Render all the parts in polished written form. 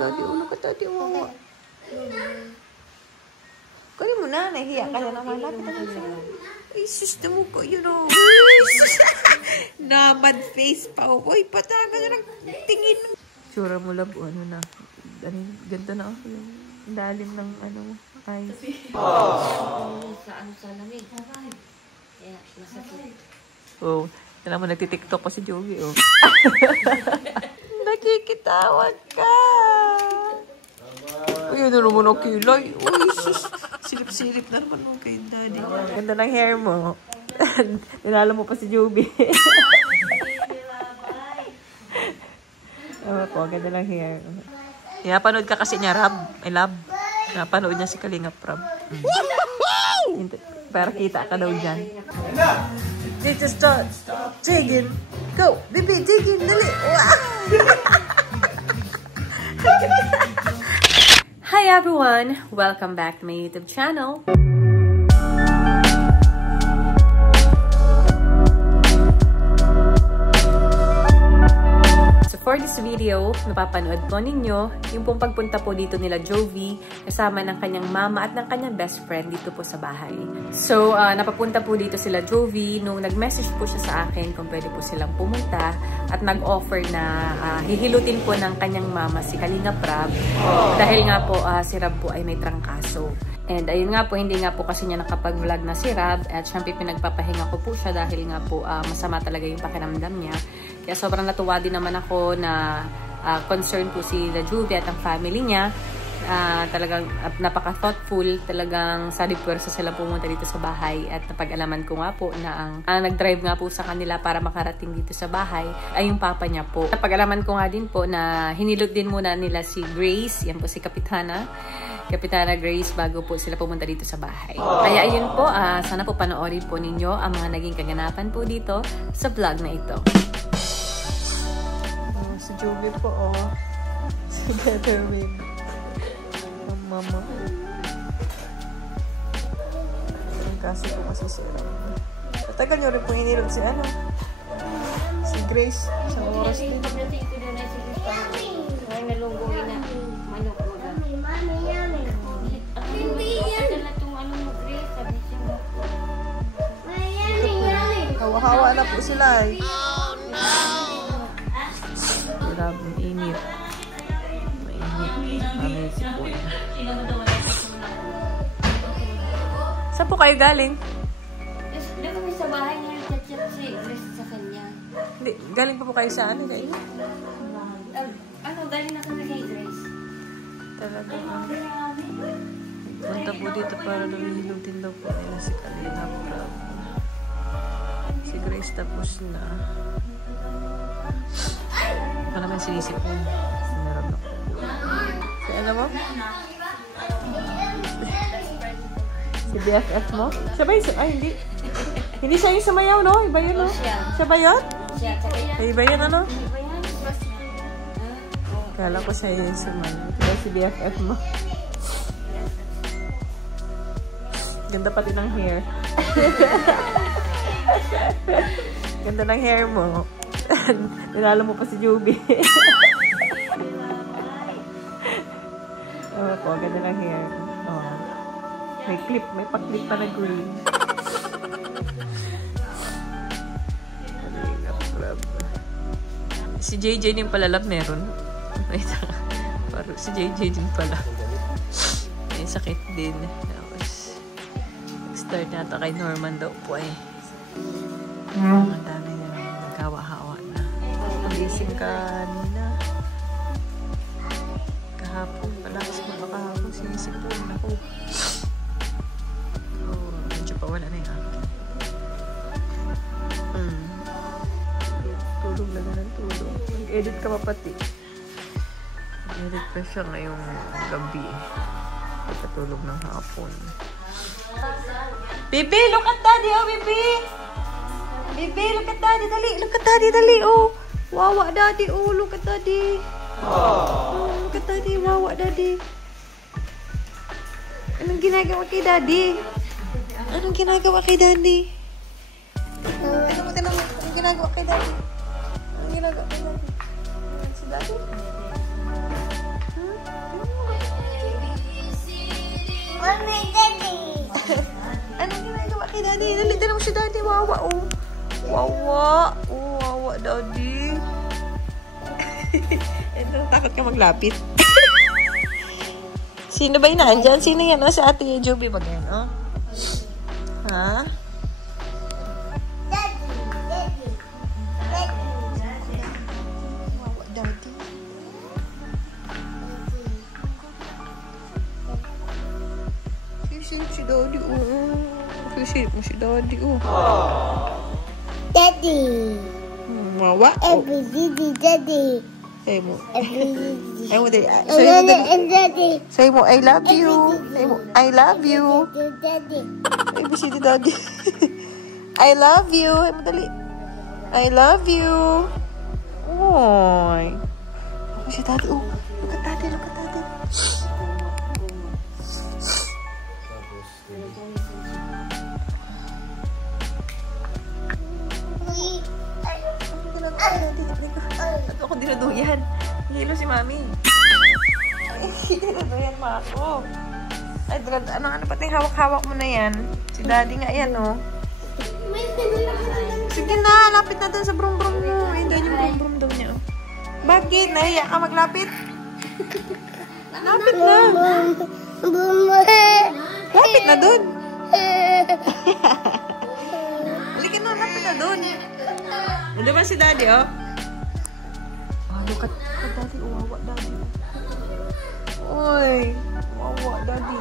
daddy. Oh, look at daddy. Wawa. Kali mo na. Nahiya ka na naman. Lapit na siya. Ay, sus na mo ko. You know. Namad face pa. Uy, pataka na lang. Tingin. Sura mo labo. Ano na. Ganda na ako. Dalim ng ano. Ay. Sa lamig. Kaya, masakit. Oh, alam mo, nagtitiktok pa si Joey, oh. Nakikitawag ka. Uy, ano naman ang kilay? Uy, sus. Silip-silip na naman mo kay daddy. Ganda ng hair mo. Nilala mo pa si Joey. Oh, po, ganda ng hair. Napanood ka kasi niya, Rab. I love. Napanood niya si Kalingap Rab. Para kita ka daw dyan. Dito start. Jigging. Go. Baby, jigging. Dali. Wow. Hi everyone! Welcome back to my YouTube channel. For this video, napapanood po ninyo yung pong pagpunta po dito nila Jovi kasama ng kanyang mama at ng kanyang best friend dito po sa bahay. So, napapunta po dito sila Jovi nung nag-message po siya sa akin kung pwede po silang pumunta at nag-offer na hihilutin po ng kanyang mama si Kalingap Rab dahil nga po si Rab po ay may trangkaso. And ayun nga po, hindi nga po kasi niya nakapag-vlog na si Rab at syempre pinagpapahinga ko po siya dahil nga po masama talaga yung pakiramdam niya. Kaya sobrang natuwa din naman ako na concern po si La Juvie at ang family niya. Talagang napaka-thoughtful, talagang sa puwersa sila pumunta dito sa bahay at napag-alaman ko nga po na ang nag-drive nga po sa kanila para makarating dito sa bahay ay yung papa niya po. Napag-alaman ko nga din po na hinilot din muna nila si Grace, yan po si Kapitana Grace bago po sila pumunta dito sa bahay. Kaya ayun po, sana po panoorin po ninyo ang mga naging kaganapan po dito sa vlog na ito. Si Jovi po, oh. Together with ang mama. Ang kasi po kasi sila. Matagal nyo rin po hinilot si ano? Si Grace. Sa oras din. Pagdating ko doon ay si Grace. Ay, nalunggong na. Manok mo na. At hindi na itong ano mo, Grace. Sabi siya. Hawa-hawa na po sila eh. Grabe, init. Mainit. Mainit po. Saan po kayo galing? Doon kami sa bahay niya, chat-chat si Grace sa kanya. Hindi, galing pa po kayo sa ano kayo? Galing na kami kay Grace. Talaga. Punta po dito para lumihilutin daw po nila si Kalingap Rab. Si Grace tapos na. Baka naman sinisip mo. Sinarap na po. Kaya alam mo? Si BFF mo? Siya ba yun? Ay, hindi. Hindi siya yung sumayaw, no? Iba yun, no? Siya ba yun? Ay, iba yun, ano? Kala ko siya yung sumayaw. Kaya si BFF mo. Ganda pati ng hair. Ganda ng hair mo. Nilala mo pa si Jovi. Oh, po, ganda ng hair. Oh. May clip, may pa-clip pa na green. Si JJ din pala love meron. Wait, parang si JJ din pala. May sakit din. Tapos, nag-start nata kay Norman daw po eh. Ang dami na nagkawa-hawa na. Pagising ka nina. Kahapon pala. Kasi kahapon sinisipon ako. Oh, medyo pa wala na yung akin. Tulog na ng tulog. Nag-edit ka pa pati. Nag-edit pa siya ngayong gabi. Pagkatulog ng hapon. Bibi, look at daddy, oh Bibi! Bibi, look at daddy, dali! Look at daddy, dali, oh! Wawa daddy, oh! Look at daddy! Oh, look at daddy, wawa daddy! Anong ginagawa kay daddy? Anong ginagawa kay daddy? Anong ginagawa kay daddy? Anong ginagawa kay daddy? Si daddy? Huh? si Wawa, oh. Wawa. Oh, Wawa, Daddy. Takot ka maglapit. Sino ba yung nandyan? Sino yan? Oh, si Ate Joby ba yan? Oh? Ha? Wawa, Daddy. Kisilip si Daddy, oh. Kisilip mo si Daddy, oh. Daddy. Wawa, oh. Daddy. Say mo. Say mo, dali. Daddy. Say mo, I love you. Say mo, I love you. Daddy. Ay, si Daddy. I love you. Ay, madali. I love you. Oy. Ako si Daddy. Oh, look at Daddy, look at Daddy. At ako dinuduyan. Hilo si Mami. Dinuduyan mo ako. Ay, ano pati hawak-hawak mo na yan. Si Daddy nga yan, oh. Sige na, lapit na dun sa brum-brum mo. Ay, doon yung brum-brum daw niya, oh. Bakit? Nahiya ka maglapit? Lapit na. Lapit na dun. Halika na, lapit na dun. Ano ba si Daddy, oh? Oh, look at Daddy. Wawa, Daddy. Oy. Wawa, Daddy.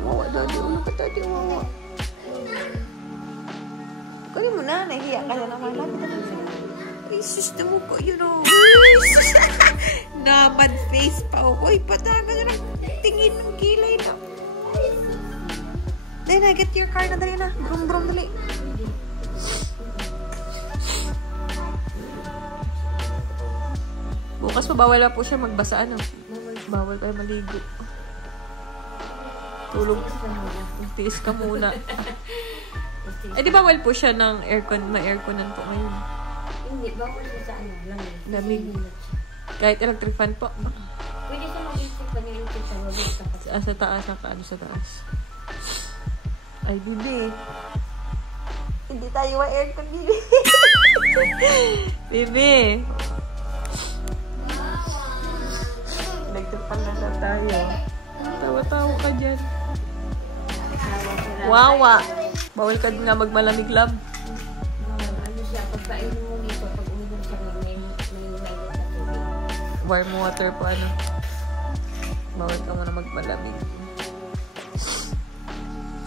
Wawa, Daddy. Oh, look at Daddy. Wawa. Kunin mo na. Nahihiya ka na naman. Lapit na dun sila. Ay, sister mo ko, you know. Naman face pa ako. Uy, pataga na lang. Tingin ng kilay na. Dali na, get your car na. Dali na. Brum-brum, dali. Bukas pa, bawal pa po siya magbasa, ano? Bawal kayo maligo. Tulog. Tiis ka muna. Eh, di bawal po siya ng aircon, ma-airconan po ngayon. Hindi, bawal siya sa ano, lamig. Kahit electric fan po. Pwede siya mag-isip pa niya yung sa bawal. Sa taas, sa taas. Ay, bibi. Hindi tayo ma-aircon, bibi. Bibi. Electric fan na tayo. Tawa-tawa ka dyan. Wawa. Bawal ka din nga magmalamig, love. Ano siya, pagkainin mo nito, pag uminom siya, may mainit sa tubig. Warm water po, ano. Bawal ka muna magmalamig.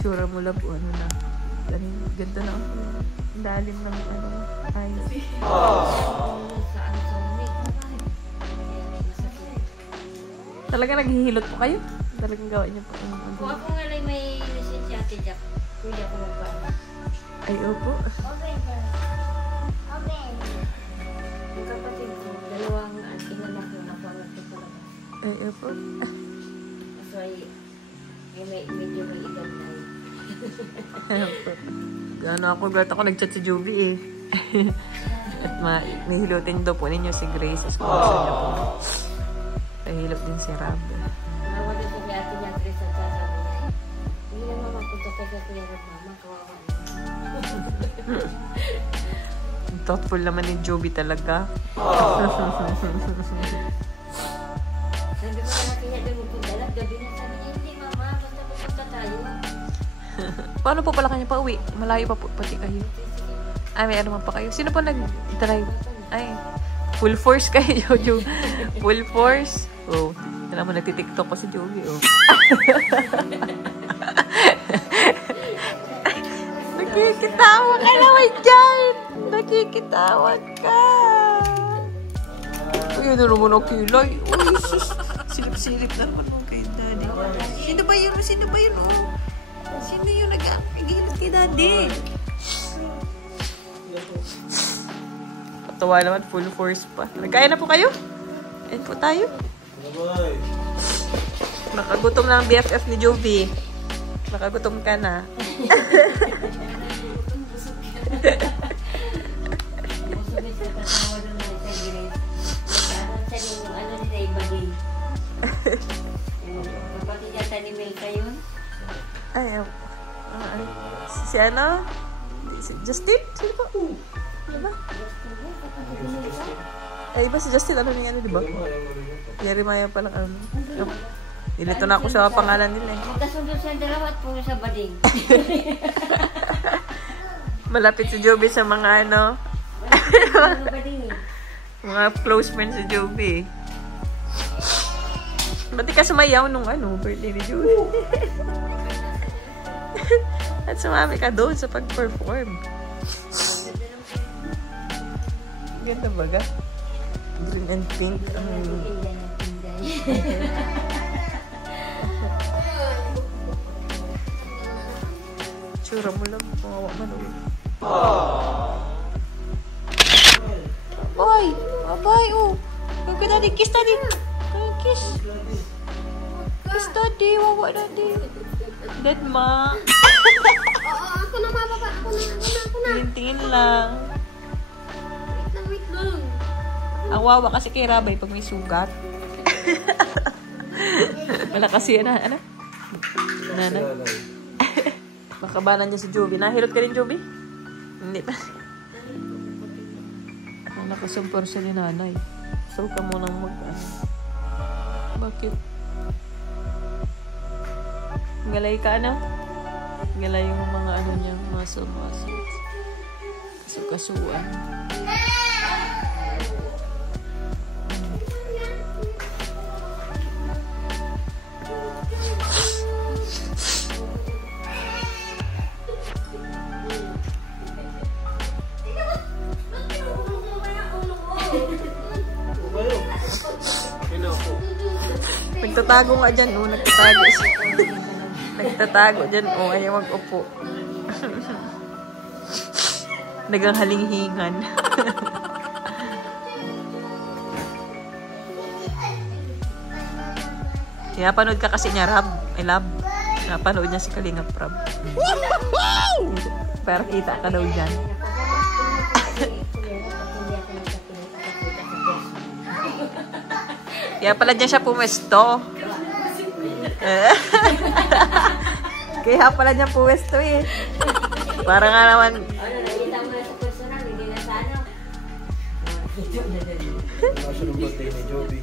Sure mo, love, ano na. Ganito na. Dalim ng, ano, ice. Talaga naghihilot po kayo? Talagang gawin niyo po. Kung ako nga lang may message si Ate Jack, pwede ako magpaano. Ay, opo. Yung kapatid ko, dalawang inanak yung ako ang nagtutulog. Ay, opo. So, medyo may edad na yun. Ano ako, gulat ako nag-chat si Joby eh. At nihilutin daw po ninyo si Grace. As kung gusto niya po. Pahilap din si Rab. Nawala din si Ate niya, Grace, at sasabi niya, hindi naman mapunta ka sa Kuya Rab, Mama, kawawa na. Thoughtful naman ni Joby talaga. Sabi ko na natin niya doon magpunta lang, gabi na sabi niya, hindi Mama, basta pupunta tayo. Paano po pala kanya pa uwi? Malayo pa po pati kayo. Ay, may ano man pa kayo. Sino po nag-drive? Ay, full force kayo, Joby. Full force. Oh, alam mo, nagtitiktok pa si Joby, oh. Nakikitawa ka naman dyan! Nakikitawa ka! Uy, ano naman ang kilay? Uy, sus! Silip-silip na naman mo kay Daddy. Sino ba yun? Sino ba yun, oh? Sino yung nag-agilit kay Daddy? Patawa naman, full force pa. Nagkaya na po kayo? Ayun po tayo. Nakagutom na ang BFF ni Joby. Nakagutom ka na. Si ano? Si Justin? Sino ba? Diba? Ay, iba si Justin. Ano niya, diba? Jeremiah palang ano. Nilito na ako sa pangalan nila eh. Magkasundo sa dalawa at puro sa bading. Malapit si Joby sa mga ano. Puro bading eh. Mga close friends si Joby. Ba't di ka sumayaw nung ano, birthday ni Joby? At sumami ka doon sa pag-perform. Ganda baga? Green and pink. Tsura mo lang. Mawawa man ulit. Boy! Abay! Oh! Huwag ka daddy! Kiss daddy! Kiss! Kiss daddy! Wawa daddy! Dead ma! Ako na mababa. Ako na. Tingin lang. Wait lang. Ang wawa kasi kay Rabay pag may sugat. Wala kasi ano? Nanay? Makabanan niya si Joby. Nahilot ka rin, Joby? Hindi pa. Nakasumpor siya ni nanay. So ka munang Bakit? Galay ka, ano? Galay yung mga ano niya, muscle. Kasukasuan. Nagtatago nga dyan, oh. Nagtatago siya. Nagtatago dyan, oh. Ayaw mag-upo. Nagang halinghingan. Kaya panood ka kasi niya, Rab. I love. Napanood niya si Kalingap Rab. Para kita ka daw dyan. Kaya pala dyan siya pumesto. Kaya pala dyan pumesto eh. Para nga naman. Nakita mo na sa personal, hindi na sa ano. Wala siya ng birthday ni Joby.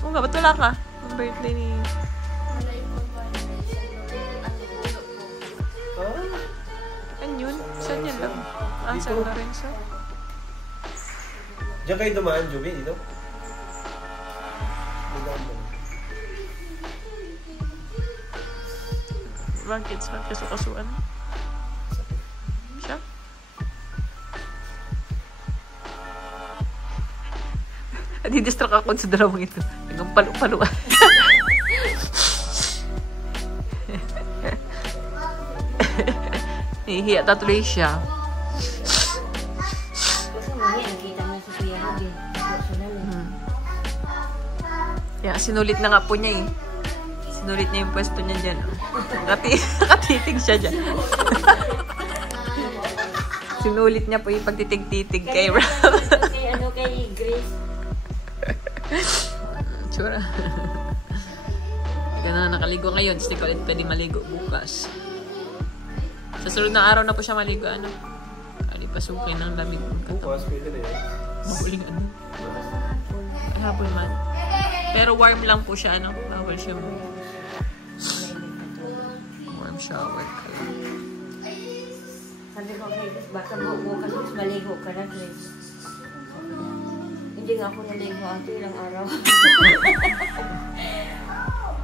Oo nga, ba't wala ka? Ang birthday ni... Ano yun? Saan yun lang? Ah, San Lorenzo? Diyan kayo dumaan, Joby, dito? Bakit? Saan kasukasuan? Siya? Di-distract ako sa dalawang ito. Hanggang palu-paluan. Nahihiya tatuloy siya. Kasi mamaya, nakita mo sa Kuya Ruby. Personal eh. Kaya sinulit na nga po niya eh. Sinulit niya yung pwesto niya dyan. Nakatitig siya dyan. Sinulit niya po yung pagtitig-titig kay Rob. Kay Grace. Tsura. Gano'n, nakaligo ngayon. Tapos di ko ulit pwedeng maligo bukas. Sa sunod na araw na po siya maligo, ano? Alipasukin ng lamig. Bukas, pwede na yan. Mahuling ano? Hapon man. Pero warm lang po siya, ano? Bawal siya mo. Warm shower ka lang. Sabi ko kay Grace, baka bukas mas maligo ka na, Grace. Hindi nga ako naligo ato ilang araw.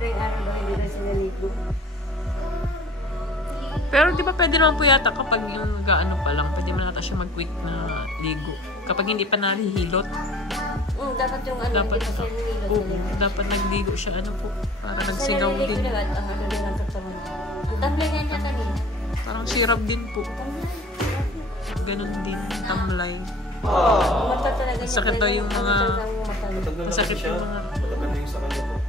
Ilang araw daw hindi na siya naligo. Pero di ba pwede naman po yata kapag yung nag-ano pa lang, pwede mo nata siya mag-quick na ligo. Kapag hindi pa narihilot. Dapat yung ano, Dapat, hindi pa siya nililot. dapat nagligo siya, ano po, para nagsigaw din. Ano din ang katawan. Ang tamlay nga niya kanina. Parang syrup din po. Ganun din, tamlay. Mata talaga niya. Masakit daw yung mga... Matanda na Masakit kasi siya. yung mga... Matagal na yung sa kanya po.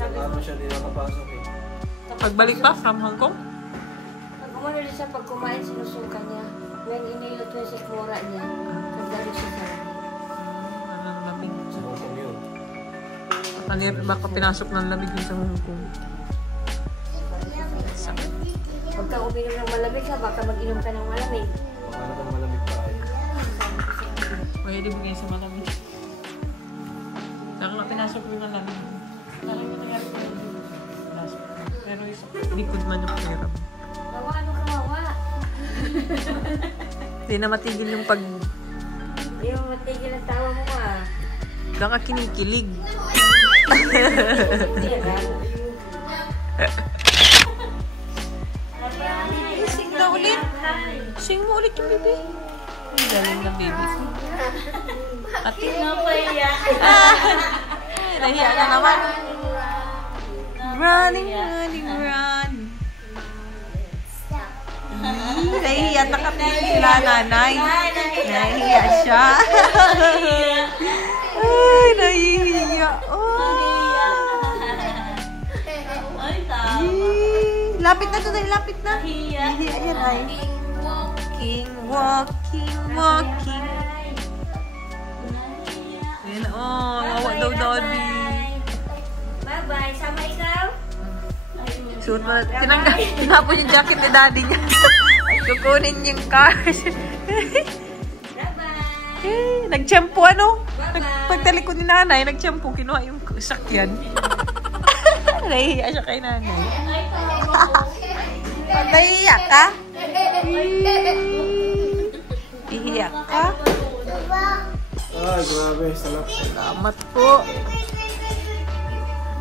Ano siya, hindi nakapasok eh. Pagbalik pa from Hong Kong? Pag umano din siya, pag kumain, sinusuka niya. When inilot niya sa mura niya, kagdalo siya sa Ang lamig. Sa Hong Kong yun. Baka pinasok ng lamig yun sa Hong Kong. Sakit. ka uminom ng malamig ha, baka mag-inom ka ng malamig. Baka na bang malamig pa ay. Pwede bigay sa malamig. Saka nga pinasok ko yung malamig. Parang yung nangyari ko yung pinasok. Pero yung likod man yung pera. Bawa, ano kawawa? Hindi na matigil yung pag... Hindi mo matigil ang tawa mo ah. Baka kinikilig. Hindi ah. Sing na ulit. Sing mo ulit yung baby. Ang galing ng baby. Ate na pa iya. Nahiya na naman. Running, running, run. Nahiya na kapila nanay. Nahiya siya. Ay, nahihiya. Lapit na to, lapit na. Nahiya yan ay. Walking, walking, walking. Ayan, oh, awa daw, Daddy. Bye-bye. Sama ikaw? Suot mo na. Tinapon yung jacket ni Daddy niya. Kukunin yung cars. Bye-bye. Nag-tiyempo, ano? Pagtalikod ni nanay, nag-tiyempo, kinuha yung sakyan. Nahihiya siya kay nanay. Nahihiya ka? Ihiya ka? Ay, grabe. Salap. Salamat po.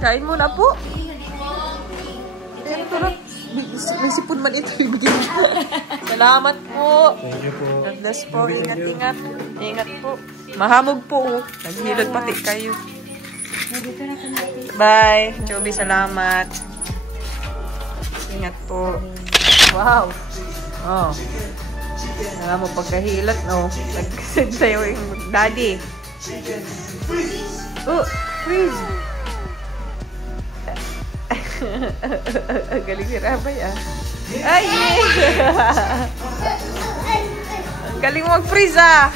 Kain muna po. May sipon man ito. Salamat po. Thank you po. God bless po. Ingat, ingat. Ingat po. Mahamog po. Naghilod pati kayo. Bye. Joby, salamat. Ingat po. Wow. Oh. Alam mo, pagkahilot, no? Nag-send sa'yo yung daddy. Oh, freeze. Galing si Rabay, ah. Ay! Galing mo mag-freeze, ah.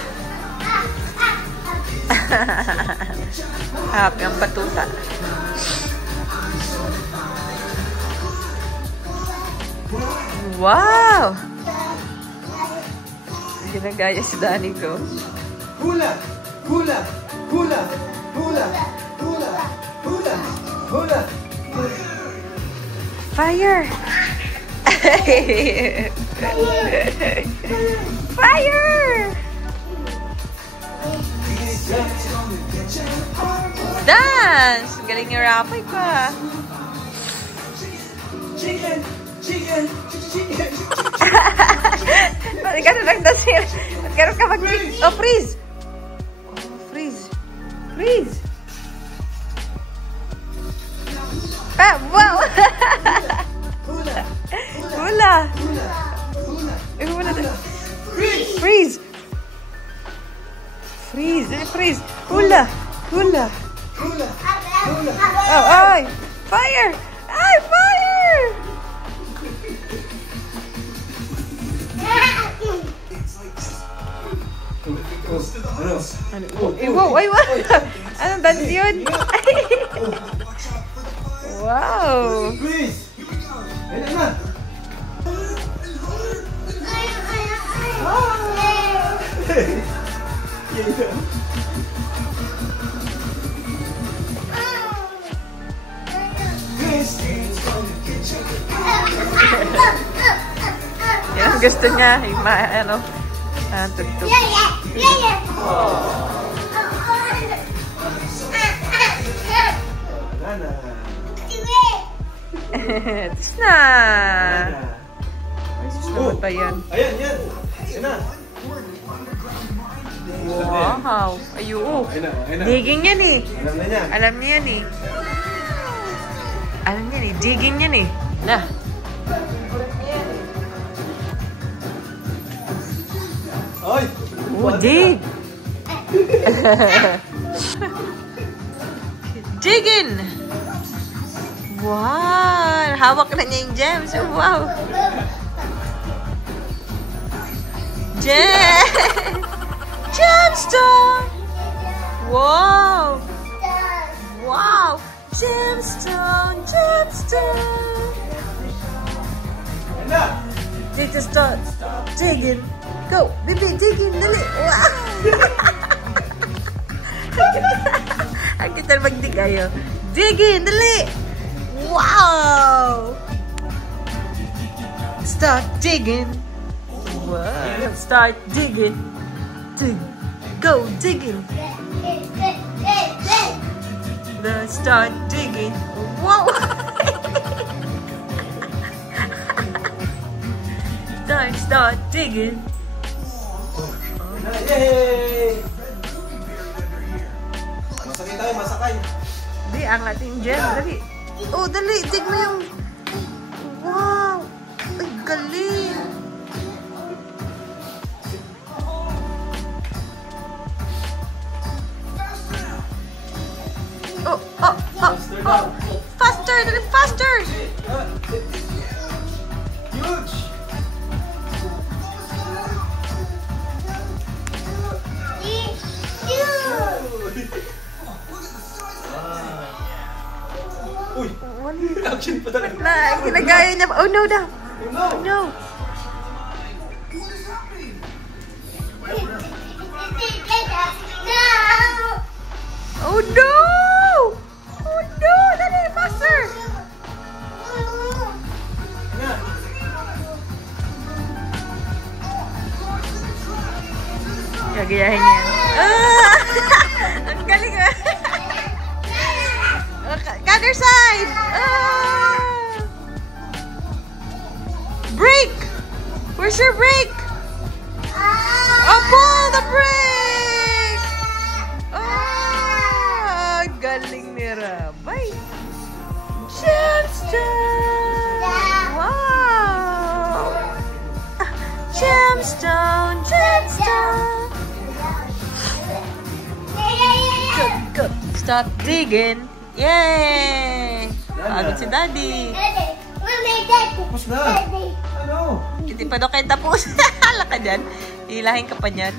Happy ang batuta. Wow! Ginagaya si Danny ko. Hula! Hula! Hula! Hula! Hula! Hula! Hula! Fire! Fire! Dance! Galing yung rapay pa. Chicken! Chicken! Chicken! Bakit gano'n nagdasir? Bakit gano'n ka mag-chicken? Oh, freeze! Oh, freeze! Freeze! Ah, wow! Hula! Hula! Hula! Hula! Hula! Freeze! Freeze! Freeze! Hula! Hula! Hula! Hula! Oh, ay! Fire! Ay, fire! Ano? Ay, wow! Ay, wow! Anong dance yun? Wow! Please! Ayan na! Yan ang gusto niya. Yung ano, tugtog. Nana! Tapos na! Ay, sus naman ba yan? Ayan, yan! Ayan na! Wow! Ayun. Ayan na, ayan na. Digging yan eh. Alam na niya. Alam niya yan eh. Alam niya eh. Digging yan eh. Na. Ay! Oh, dig! Digging! Wow! Hawak na niya yung gems. Oh, wow! Gem! Gemstone! Wow! Wow! Gemstone! Gemstone! Ayan na! Dito, start digging. Go, baby, digging. Dali. Wow! Ang kita mag-dig kayo. Digging, dali. Wow! Start digging. Wow. Start digging. Dig. Go digging. Start digging. Wow! Start digging. Yay! Masakay tayo, masakay. Di, ang ating gem. Dali. Oh, dali. Dig mo yung... Wow! Ay, galing! Oh, oh, oh, oh! Faster! Dali, faster! Huge! Uy! Action pa talaga. Na, ginagaya niya. Oh, no daw. Oh no! Oh, no. Oh, no! Oh, no! Dali, faster! Yan. Gagayahin niya. Ah! Ang galing ah! Other side! Ah! Brake! Where's your brake? Oh, pull the brake! Ah! Galing ni Rabay. Gemstone! Wow! Gemstone! Gemstone! Good, good. Stop digging. Yay! Pagod si Daddy. Tapos na. Ano? Hindi pa daw kayo tapos. Hala ka dyan. Hilahin ka pa dyan.